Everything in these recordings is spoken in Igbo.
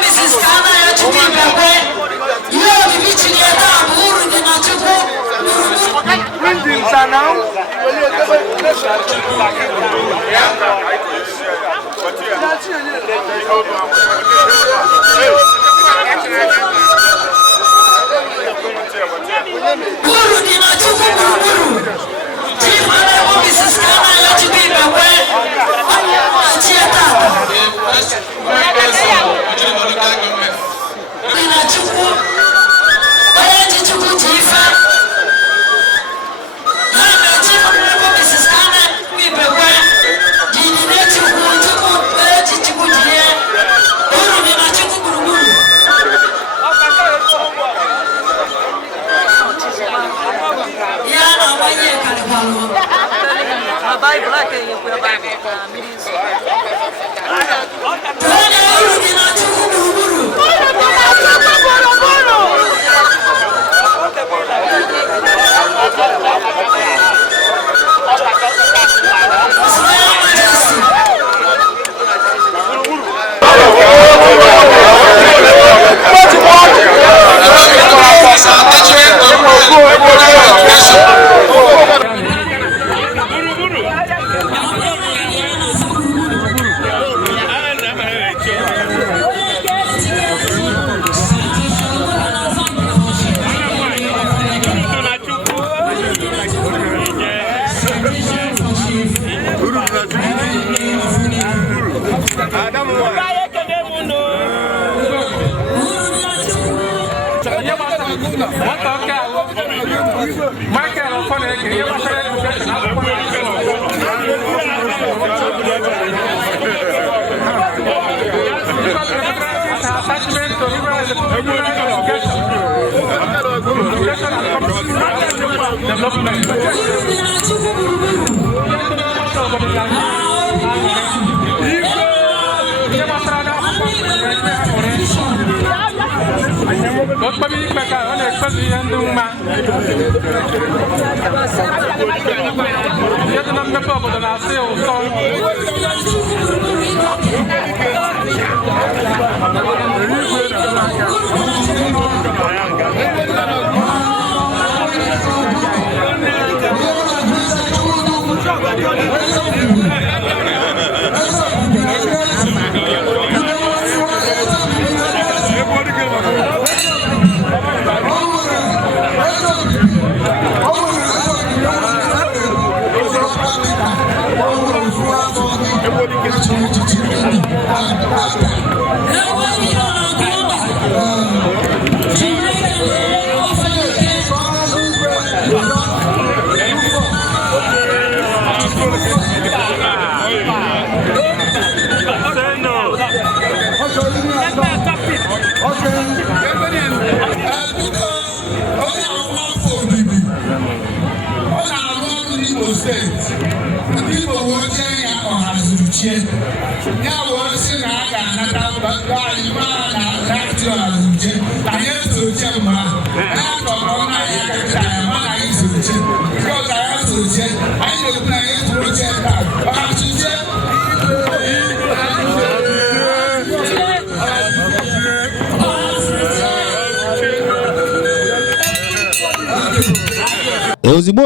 Mrs. Kana ya chukwu ibekwe. Ihe obibi chinyere abụrụ dị na chukwu. Bring him now. Buru dị na chukwu buru. Chief Honorable Mrs. Kana ya chukwu ibekwe. Onye ọchịata. Dị na chukwu. Onye ji chukwu ji ife. Chief Honorable Mrs. Kana ibekwe. Ji na chukwu chukwu. Onye ji chukwu ji ya. Buru dị na chukwu buru. Ya na wanye kalipalo. Bible ake yekwe Bible meetings.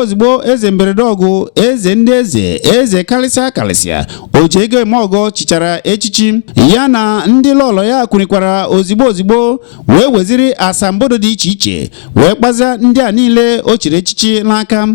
Ozigbo eze mberede ọgụ eze ndị eze kalịsịa Ojego Emeogo chichara echichi ya na ndị lọlọ ya kwunikwara ozigbo wee weziri asambodo dị iche iche wee kpaza ndị a niile o chiri echichi n'aka.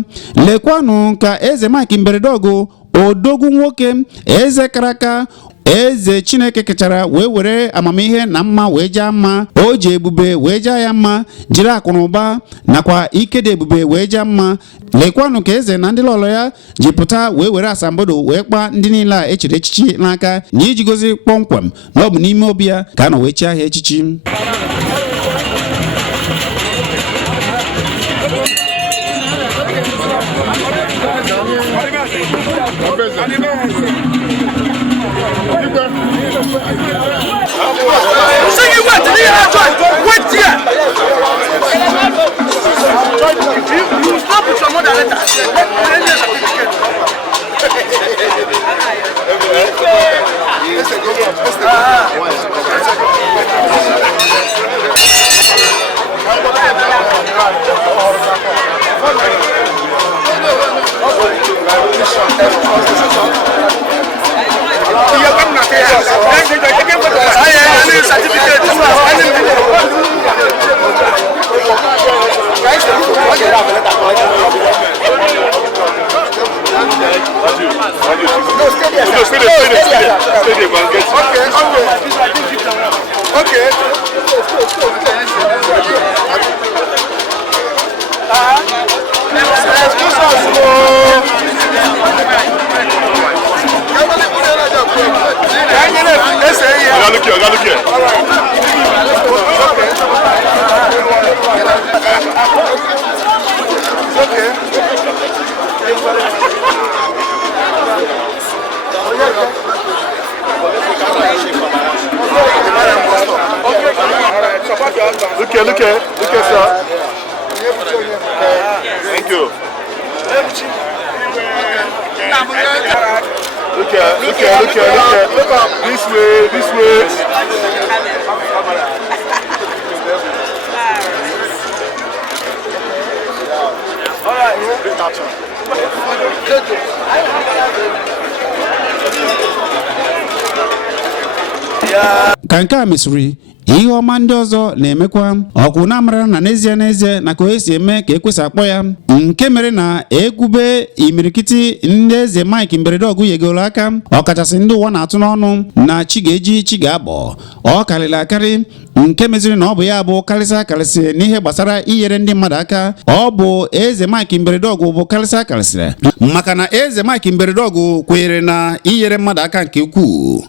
Lekwanụ ka eze Mike mberede ọgụ odogwu nwoke eze karaka eze Chineke kechara wee were amamihe na mma wee jaa mma, o ji ebube wee jaa ya mma, jiri akụnụba nakwa ike dị ebube wee jaa mma. Lekwanụ ka eze na ndị lọlọ ya ji pụta wee were asambodo wee kpa ndị niile a echiri echichi n'aka na iji gozi kpọmkwem na ọ bụ n'ime obi ya ka a nọ wee chia ha echichi. Sing it, what? Wait here! You stop with your mother letter. Send your certificate. Look here, sir. Thank you. Look here. This way. All right, ka nke a mesịrị ihe ọma ndị ọzọ na-emekwa ọkwụ na amara na n'ezie na ka o si eme ka ekwesị akpọ ya nke mere na ekwube imirikiti ndị eze Mike Mberedọgụ yegoro aka ọkachasị ndị ụwa na-atụ n'ọnụ na chi ga-eji chi ga-abọ ọ karịrị akarị nke meziri na ọ bụ ya bụ karịsị n'ihe gbasara inyere ndị mmadụ aka ọ bụ eze Mike Mberedọgụ bụ karịsịrị maka na eze Mike Mberedọgụ kwenyere na inyere mmadụ aka nke ukwuu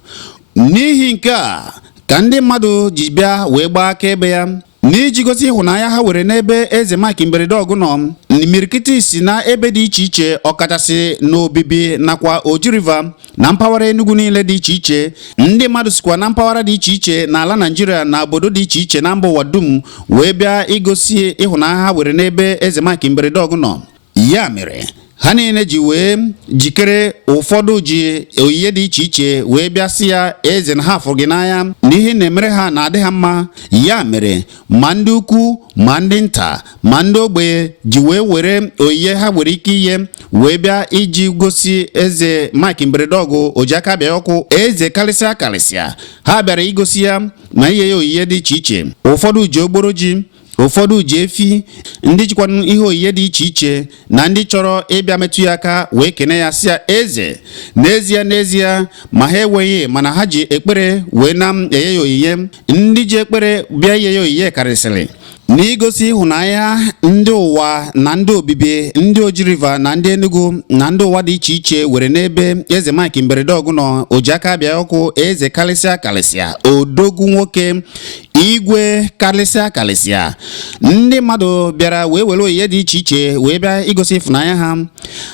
n'ihi nke a ka ndị mmadụ ji bịa wee gbaa akaebe ya n'iji gosi ịhụnanya ha were n'ebe eze Mike Mberedọgụ nọ. Imirikiti si na ebe dị iche iche ọkachasị n'Obibi nakwa Oji River na mpaghara Enugu niile dị iche iche ndị mmadụ sikwa na mpaghara dị iche iche n'ala Nigeria na obodo dị iche iche na mba ụwa dum wee bịa igosi ịhụnanya ha were n'ebe eze Mike Mberedọgụ nọ. Ya mere ha niile ji wee jikere ụfọdụ ji oyiye dị iche iche wee bịa sị ya eze na ha afọ gị n'anya n'ihe na-emere ha na-adị ha mma. Ya mere ma ndị ukwu ma ndị nta ma ndị ogbenye ji wee were oyiye ha nwere ike ihe wee bịa iji gosi eze Mike Mberedọgụ oji aka bịa ọkụ eze karịsịa ha bịara igosi ya ma ihe ya oyiye dị iche iche. Ụfọdụ ji ogboro ji, ụfọdụ ji efi, ndị jikwanụ ihe oyiye dị iche iche na ndị chọrọ ịbịa metụ ya aka wee kene ya sị eze n'ezie ma ha enweghị mana ha ji ekpere wee na-enye ya oyiye. Ndị ji ekpere bịa inye ya oyiye karịsịrị n'igosi ịhụnanya ndị ụwa na ndị Obibi, ndị Oji River na ndị Enugu na ndị ụwa dị iche iche were n'ebe eze Mike Mberedọgụ nọ oji aka bịa ọkụ eze karịsịa odogwu nwoke igwe karịsịa. Ndị mmadụ bịara wee were oyiye dị iche iche wee bịa igosi ịfụnanya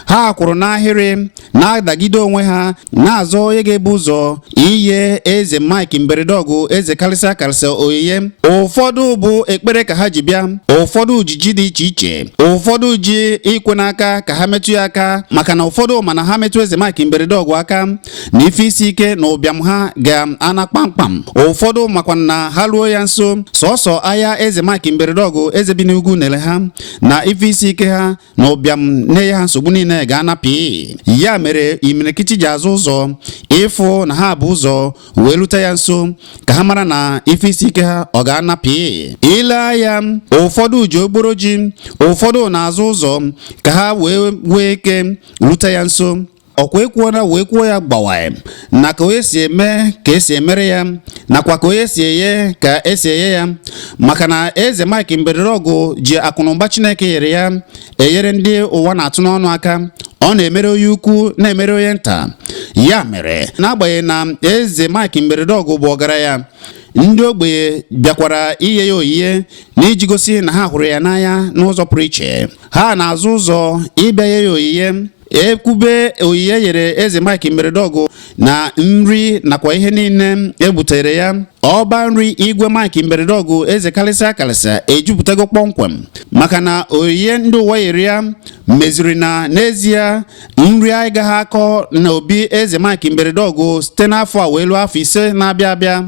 ha kwụrụ n'ahịrị na-adagide onwe ha na-azọ onye ga-ebu ụzọ iye eze Mike Mberedọgụ eze karịsịa oyiye. Ụfọdụ bụ ekpere ka ha ji bịa, ụfọdụ ji dị iche iche, ụfọdụ ji ikwe n'aka ka ha metụ ya aka maka na ụfọdụ mana ha metụ eze Mike Mberedọgụ aka na ife isi ike na ụbịam ha ga-ana kpamkpam. Ụfọdụ makwa na ha ruo ya nso sọsọ ahịa eze Mike Mberedọgụ eze bi n'ugwu nele ha na ife isi ike ha na ụbịam na-enye ha nsogbu niile ga-anapị. Ya mere imirikiti ji azụ ụzọ ịfụ na ha bụ ụzọ wee rute ya nso ka ha mara na ife isi ike ha ọ ga-anapị. Ile ya ụfọdụ ji ogboro ji, ụfọdụ na-azụ ụzọ ka ha wee ike rute ya nso. Ọkwa ekwuona wee kwuo ya gbawa na ka onye si eme ka esi emere ya nakwa ka onye si eye ka esi eye ya maka na eze Mike Mberedọgụ ji akụnụba Chineke nyere ya enyere ndị ụwa na-atụ n'ọnụ aka. Ọ na-emere onye ukwu na-emere onye nta. Ya mere n'agbanyeghị na eze Mike Mberedọgụ bụ ọgaranya, ndị ogbenye bịakwara inye ya oyiye n'iji gosi na ha hụrụ ya n'anya n'ụzọ pụrụ iche. Ha na-azụ ụzọ ịbịa ya oyiye ekwube oyiye nyere eze Mike Mberedọgụ na nri nakwa ihe niile ebutere ya. Ọba nri igwe Mike Mberedọgụ eze kalịsa ejupụtago kpọmkwem maka na oyiye ndị ụwa yiri ya meziri na n'ezie nri anyị gaghị akọ na obi eze Mike Mberedọgụ site n'afọ a wee lụọ afọ 5 na-abịa abịa.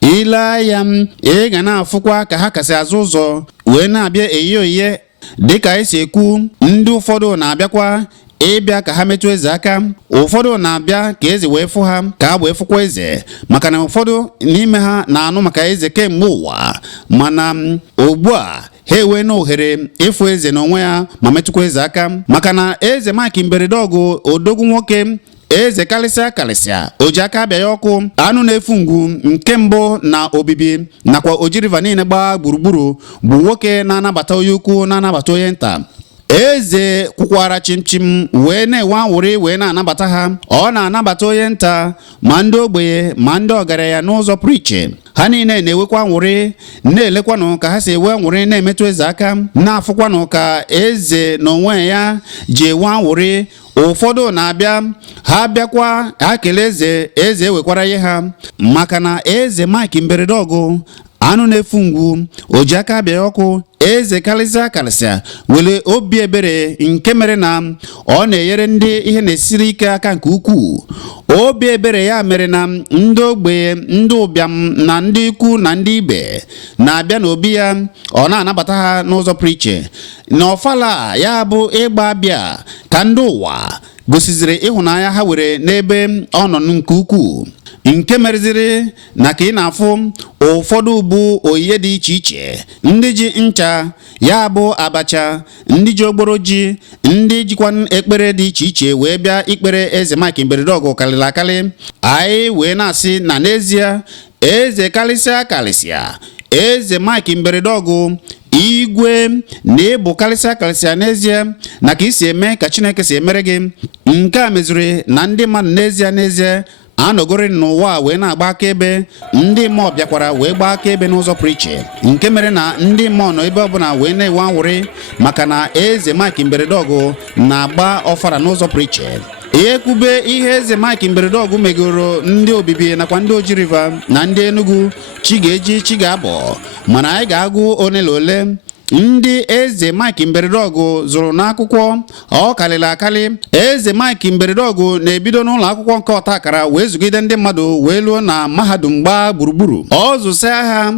Ile ya ị ga na-afụkwa ka ha kasị azụ ụzọ wee na-abịa oyiye dịka esi ekwu. Ndị ụfọdụ na-abịakwa ịbịa ka ha metụ eze aka, ụfọdụ na-abịa ka eze wee fụ ha ka ha wee fụkwa eze, maka na ụfọdụ n'ime ha na-anụ maka eze kemgbe ụwa, mana ugbu a ha enwe na ohere ịfụ eze n'onwe ya ma metụkwa eze aka. Maka na eze Mike Mberedọgụ odogwu nwoke eze kalịsịa o ji aka abịa ya ọkụ, anụ na-efu ngwu nke mbụ na Obibi nakwa Oji River niile gbaa gburugburu bụ nwoke na-anabata onye ukwu na-anabata onye nta. Eze kwukwara chimchim wee na-enwe anwụrị wee na-anabata ha. Ọ na-anabata onye nta ma ndị ogbenye ma ndị ọgaranya n'ụzọ pụrụ iche. Ha niile na-enwekwa anwụrị, na-elekwanụ ka ha si enwe anwụrị na-emetụ eze aka, na-afụkwanụ ka eze n'onwe ya ji enwe anwụrị. Ụfọdụ na-abịa ha bịakwa ha kelee eze ewekwara ihe ha, maka na eze Mike Mberedọgụ anụ na-efu ngwu o ji aka abịa ọkụ. Eze kalịsịa were obi ebere nke mere na ọ na-enyere ndị ihe na-esiri ike aka nke ukwuu. Obi ebere ya mere na ndị ogbenye, ndị ụbịam na ndị ikwu na ndị ibe na-abịa n'obi ya, ọ na-anabata ha n'ụzọ pụrụ iche. N'ọfala ya bụ ịgba abịa ka ndị ụwa gosiziri ịhụnanya ha were n'ebe ọ nọ nke ukwuu, nke mereziri na ka ị na-afụ ụfọdụ bụ oyiye dị iche iche. Ndị ji ncha ya bụ abacha, ndị ji ogboro ji, ndị jikwa ekpere dị iche iche wee bịa ikpere eze Mike Mberedọgụ karịrị akarị. Anyị wee na-asị na n'ezie eze kalịsịa eze Mike Mberedọgụ igwe na-ebu kalịsịa n'ezie na ka isi eme ka Chineke si emere gị. Nke a meziri na ndị mmadụ n'ezie anọgori n'ụwa wee na-agba akaebe. Ndị mmụọ bịakwara wee gbaa akaebe n'ụzọ pụrụ iche, nke mere na ndị mmụọ nọ ebe ọbụla wee na-enwe anwụrị maka na eze Mike Mberedọgụ na-agba ọfara n'ụzọ pụrụ iche. Ekwube ihe eze Mike Mberedọgụ megoro ndị Obibi nakwa ndị Oji River na ndị Enugu chi ga-eji chi ga-abọ, mana anyị ga-agụ ole na ole ndị eze Mike Mberedọgụ zụrụ n'akwụkwọ. Ọ karịrị akarị. Eze Mike Mberedọgụ na-ebido n'ụlọ akwụkwọ nke ọta akara wee zụgide ndị mmadụ wee luo na mahadum gbaa gburugburu. Ọ zụsịa ha,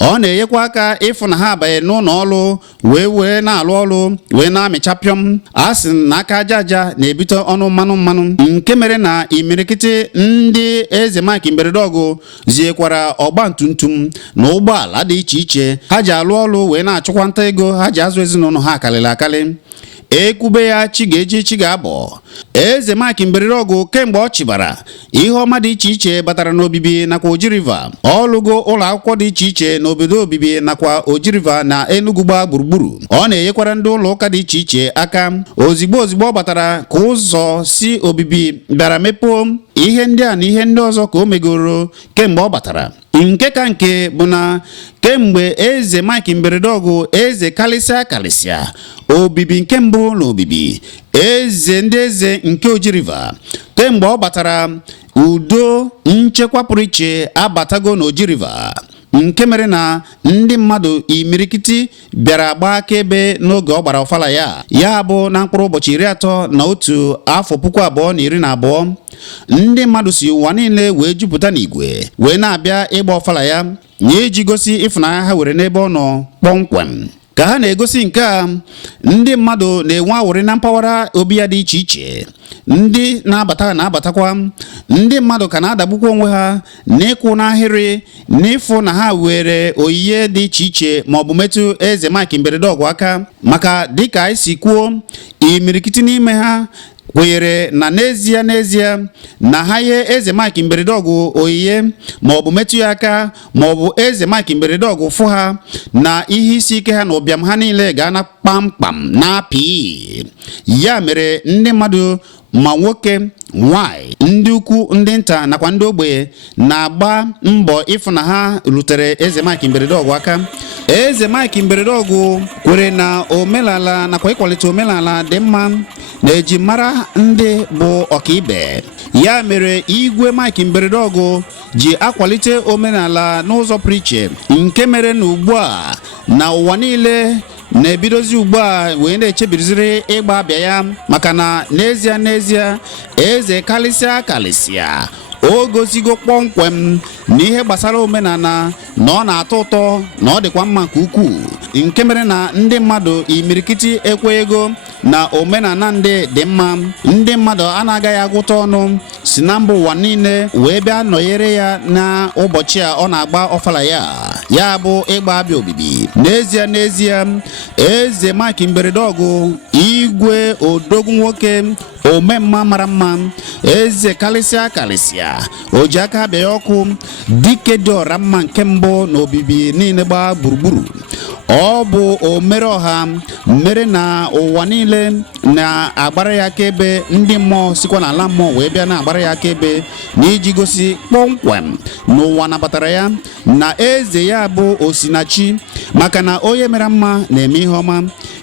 ọ na-enyekwa aka ịfụ na ha abanye n'ụlọ ọrụ wee na-alụ ọrụ wee na-amịchapịọm. A sị na aka aja na-ebute ọnụ mmanụ, nke mere na imirikiti ndị eze Mike Mberedọgụ ziekwara ọgba tumtum na ụgbọala dị iche iche ha ji alụ ọrụ wee na-achụkwa nta ego ha ji azụ ezinụlọ ha karịrị akarị. Ekwube ya chi ga-eji chi ga-abọ. Eze Mike Mberedọgụ kemgbe ọ chịbara, ihe ọma dị iche iche batara n'Obibi nakwa Oji River. Ọ lụgo ụlọ akwụkwọ dị iche iche n'obodo Obibi nakwa Oji River na Enugu gbaa gburugburu. Ọ na-enyekwara ndị ụlọ ụka dị iche iche aka. Ozigbo ọ batara ka ụzọ si Obibi bịara mepee. Ihe ndị a na ihe ndị ọzọ ka o megoro kemgbe ọ batara. Nke ka nke bụ na kemgbe eze Mike Mberedọgụ eze kalịsịa Obibi nke mbụ na Obibi, eze ndị eze nke Oji River, kemgbe ọ batara udo nchekwa pụrụ iche abatago n'Oji River, nke mere na ndị mmadụ imirikiti bịara gbaa akaebe n'oge ọ gbara ọfala ya bụ na mkpụrụ ụbọchị 31 afọ 2012. Ndị mmadụ si ụwa niile wee jupụta n'igwe wee na-abịa ịgba ọfala ya na iji gosi ịfụnanya ha were n'ebe ọ nọ kpọmkwem. Ka ha na-egosi nke a, ndị mmadụ na-enwe anwụrị na mpaghara obi ya dị iche iche. Ndị na-abatakwa ndị mmadụ ka na-adagbukwa onwe ha n'ịkwụ n'ahịrị n'ịfụ na ha were oyiye dị iche iche ma ọ bụ metụ eze Mike Mberedọgụ aka, maka dịka anyị si kwuo, imirikiti n'ime ha kwenyere na n'ezie na ha ye eze Mike Mberedọgụ oyiye ma ọ bụ metụ ya aka, ma ọ bụ eze Mike Mberedọgụ fụ ha na ihe isi ike ha na ụbịam ha niile ga na kpamkpam na apị. Ya mere ndị mmadụ ma nwoke nwanyị ndị ukwu ndị nta nakwa ndị ogbenye na-agba mbọ ịfụ na ha rutere eze Mike Mberedọgụ aka. Eze Mike Mberedọgụ kwere na omenala nakwa ịkwalite omenala dị mma na-eji mara ndị bụ ọkaibe. Ya mere igwe Mike Mberedọgụ ji akwalite omenala n'ụzọ pụrụ iche nke mere na ugbu a na ụwa niile na-ebidozi ugbu a wee na-echebiriziri ịgba abịa ya, maka na n'ezie eze kalịsịa o gosigo kpọmkwem n'ihe gbasara omenala na ọ na-atọ ụtọ na ọ dịkwa mma nke ukwuu, nke mere na ndị mmadụ imirikiti ekwe ego na omenala ndị dị mma. Ndị mmadụ anaghị agụta ọnụ si na mba ụwa niile wee bịa nọnyere ya na ụbọchị a ọ na-agba ọfala ya bụ ịgba abịa obibi. N'ezie eze Mike Mberedọgụ igwe odogwu nwoke omemma mara mma, eze kalịsịa o ji aka abịa ọkụ, dike dị ọra mma nke mbụ na Obibi niile gbaa gburugburu. Ọ bụ omere ọha mere na ụwa niile na-agbara ya akaebe, ndị mmụọ sikwa n'ala mmụọ wee bịa na-agbara ya akaebe n'iji gosi kpọmkwem n'ụwa nabatara ya na eze ya bụ osinachi, maka na onye mere mma na-eme ihe ọma.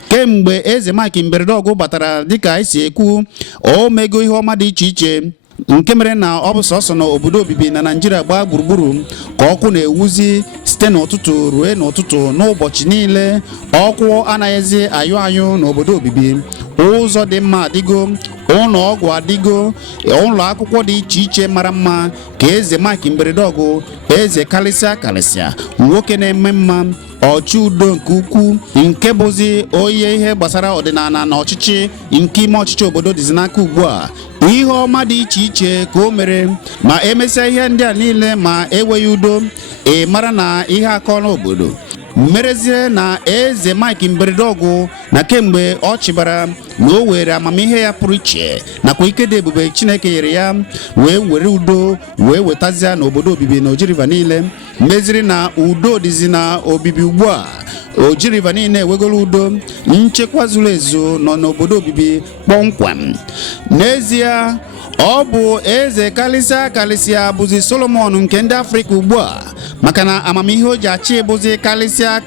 Kemgbe eze Mike Mberedọgụ batara, dịka esi ekwu, o mego ihe ọma dị iche iche, nke mere na ọ bụ sọsọ na obodo Obibi na Naịjirịa gbaa gburugburu ka ọkụ na-ewuzi site n'ụtụtụ ruo n'ụtụtụ n'ụbọchị niile. Ọkụ anaghịzi anyụ n'obodo Obibi, ụzọ dị mma adịgo, ụlọ ọgwụ adịgo, ụlọ akwụkwọ dị iche iche mara mma ka eze Mike Mberedọgụ eze kalịsịa nwoke na-eme mma, ọchị udo nke ukwu, nke bụzi onye ihe gbasara ọdịnala na ọchịchị nke ime ọchịchị obodo dịzi n'aka ugbu a. Ihe ọma dị iche iche ka o mere, ma emesịa ihe ndị a niile ma enweghị udo, mara na ihe akọ n'obodo merezie na eze Mike Mberedọgụ na kemgbe ọ chịbara na o were amamihe ya pụrụ iche nakwa ike dị ebube Chineke nyere ya wee were udo wee wetazia n'obodo Obibi na Oji River niile, meziri na udo dịzi na Obibi ugbu a. Oji River niile ewegoro udo, nchekwa zuru ezu nọ n'obodo Obibi kpọmkwem. N'ezie ọ bụ eze kalịsịa bụzi Solomon nke ndị Afrịka ugbu a, maka na amamihe o ji achị bụzi kalịsịa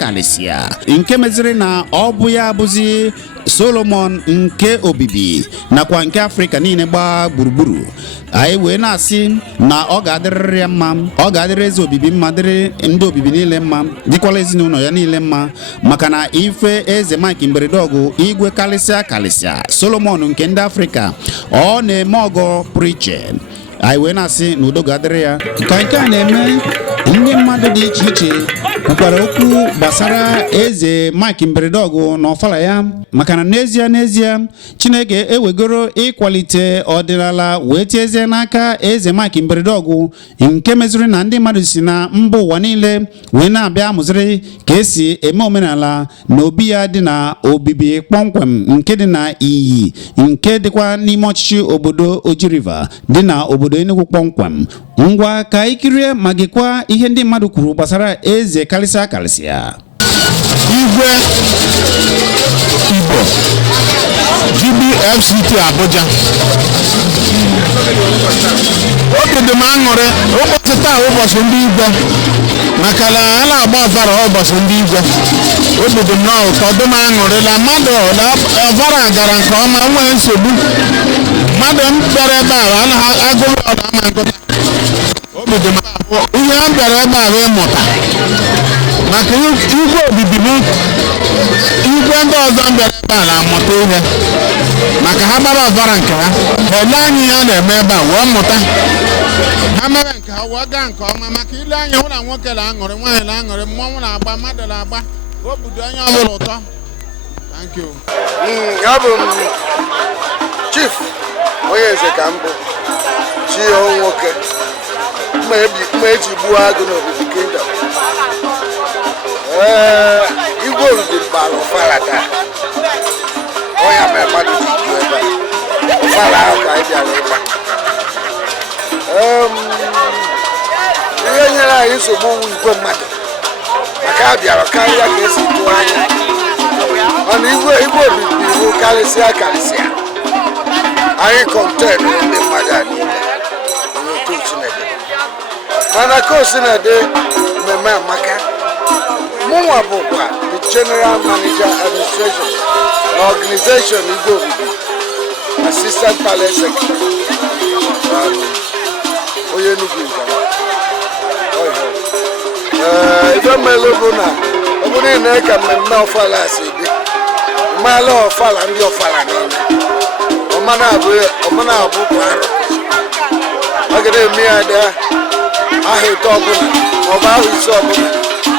nke meziri na ọ bụ ya bụzi Solomon nke Obibi nakwa nke Afrịka niile gbaa gburugburu. Anyị wee na-asị na ọ ga-adịrịrị ya mma, ọ ga-adịrị eze Obibi mma, dịrị ndị Obibi niile mma, dịkwala ezinụlọ ya niile mma, maka na ife eze Mike Mberedọgụ igwe kalịsịa Solomon nke ndị Afrịka ọ na-eme ọgọ pụrụ iche. Anyị wee na-asị na udo ga-adịrị ya. Ka nke a na-eme, ndị mmadụ dị iche iche kwukwara okwu gbasara eze Mike Mberedọgụ na ọfala ya, maka na n'ezie Chineke ewegoro ịkwalite ọdịnala wee tiezie n'aka eze Mike Mberedọgụ, nke meziri na ndị mmadụ si na mba ụwa niile wee na-abịa amụziri ka esi eme omenala na obi ya dị na Obibi kpọmkwem nke dị na iyi, nke dịkwa n'ime ọchịchị obodo Oji River dị na obodo Enugu kpọmkwem. Ngwa ka anyị kirie ma gịkwa ihe ndị mmadụ kwuru gbasara eze kalịsịa. Igwe Igbo GBFCT Abuja, obi dị m aṅụrị ụbọchị taa ụbọchị ndị igwe, maka na a na-agba ọfara ụbọchị ndị igwe. Obi dị m n'ụtọ, dị m aṅụrị na mmadụ ọfara gara nke ọma, nwee nsogbu. Mmadụ m bịara ebe a anaghị agụrụ ọdụ ama ngụta. Obi dị m abụọ ihe m bịara ebe a bụ ịmụta, maka igwe Obibi m igwe ndị ọzọ m bịara ebe a na-amụta ihe, maka ha gbara ọbara nke ha ele anyị ihe a na-eme ebe a wee mụta, ha mere nke ha wee gaa nke ọma. Maka ile anya hụ na nwoke na-aṅụrị, nwaanyị na-aṅụrị, mmọnwụ na-agba, mmadụ na-agba, obodo onye ọbụla ụtọ. Thank you. Abụ m chief onye eze ka mbụ chi nwoke mma eji gbuo agụ n'Obibi Kingdom. Igwe Obibi gbara ọfala taa, ọya mere mmadụ ji ju ebe a, ọfala ahụ ka anyị bịara ịgba. Ihe nyere anyị nsogbu igwe mmadụ, maka a bịara karịa ka esi tụọ anya, mana igwe Obibi bụ kalịsịa anyị kọnten ndị mmadụ a niile n'otu Chineke mana ka o si na-ede mmemme amaka mụnwa bụkwa the general manager administration na organization Igwe Obibi assistant palace secretary onye Enugu ife mmelu bụ na ọ bụ niile ka mmemme ọfala si dị mmalụ ọfala ndị ọfala niile ọmana abụ kwa arọ ọ ga na-eme ya dị aha ite ọbụla maọbụ ahụ isi ọbụla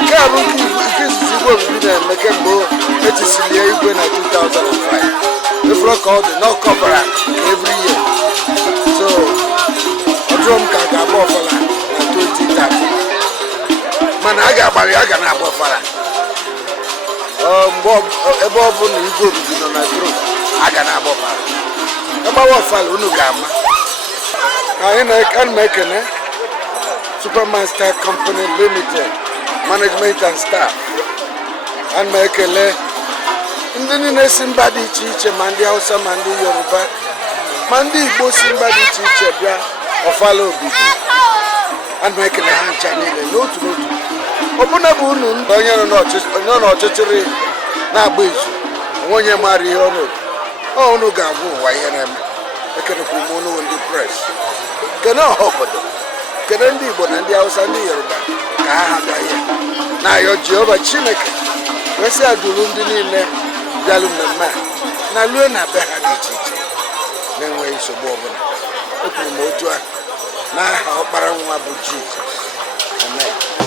nke a bụ nke izizi Igwe Obibi na-eme kemgbe etisiri ya igwe na 2005 efere ka ọ dị n'ọkọbara every year so ọ jụrụ m ka a ga-agba ọfala na 2030 mana a ga-agbara ya ga na-agba ọfala ebe ọ bụ na Igwe Obibi nọ na tro a ga na-agba ọfala agbawa ọfala unu ga-ama anyị na-ekene Supermaster Company Limited management and staff ana m ekele ndị niile si mba dị iche iche ma ndị Hausa ma ndị Yoruba ma ndị Igbo si mba dị iche iche bịa ọfala Obibi ana m ekele ha ncha niile n'otu n'otu ọbụna bụ unu onye nọ n'ọchịchịrị na-agba izu onwe onye maara ihe unu ga-agwa ụwa ihe na-eme ekenekwa m unu ndị pres kene ọha obodo kene ndị Igbo na ndị Hausa ndị Yoruba ka ha bịa ihe na-ayọ Jehova Chineke wesị adụrụ ndị niile bịalụ mmemme a na lue na be ha dị iche iche na-enweghị nsogbu ọbụla ekwuru m otu a n'aha ọkpara nwa bụ Jizọs amen.